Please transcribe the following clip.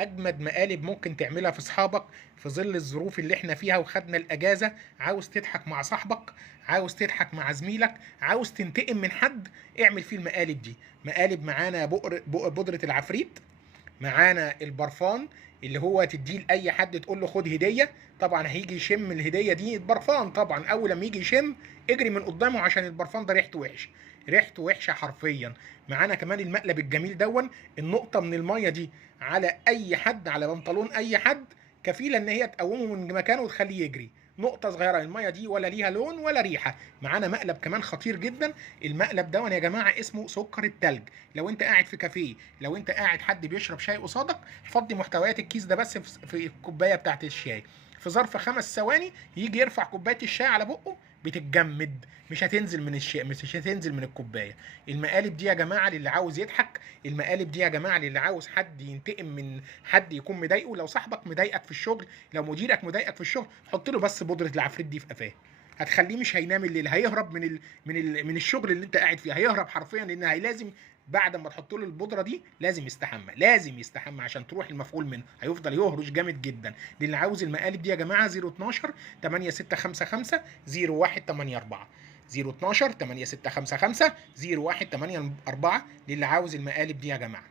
اجمد مقالب ممكن تعملها في اصحابك في ظل الظروف اللي احنا فيها وخدنا الاجازه. عاوز تضحك مع صاحبك، عاوز تضحك مع زميلك، عاوز تنتقم من حد، اعمل فيه المقالب دي. مقالب معانا بودره العفريت، معانا البرفان اللي هو تديه لاي حد تقول له خد هديه. طبعا هيجي يشم الهديه دي برفان، طبعا اول لما يجي يشم اجري من قدامه عشان البرفان ده ريحته وحش، ريحته وحشه حرفيا. معانا كمان المقلب الجميل دون، النقطه من الميه دي على اي حد، على بنطلون اي حد، كفيله ان هي تقومه من مكانه وتخليه يجري. نقطة صغيرة، المية دي ولا ليها لون ولا ريحة. معانا مقلب كمان خطير جدا، المقلب ده يا جماعة اسمه سكر التلج. لو انت قاعد في كافيه، لو انت قاعد حد بيشرب شاي قصادك، فضي محتويات الكيس ده بس في الكوباية بتاعت الشاي، في ظرف 5 ثواني يجي يرفع كوباية الشاي على بقه بتتجمد، مش هتنزل من الشاي، مش هتنزل من الكوباية. المقالب دي يا جماعة للي عاوز يضحك، المقالب دي يا جماعة للي عاوز حد ينتقم من حد يكون مضايقه. لو صاحبك مضايقك في الشغل، لو مديرك مضايقك في الشغل، حط له بس بودرة العفريت دي في قفاه، هتخليه مش هينام الليل، هيهرب من الشغل اللي انت قاعد فيه، هيهرب حرفيا، لان لازم بعد ما تحط له البودره دي لازم يستحمى، لازم يستحمى عشان تروح المفعول منه، هيفضل يهرش جامد جدا. للي عاوز المقالب دي يا جماعه 012 8655 0184، 012 8655 0184 للي عاوز المقالب دي يا جماعه.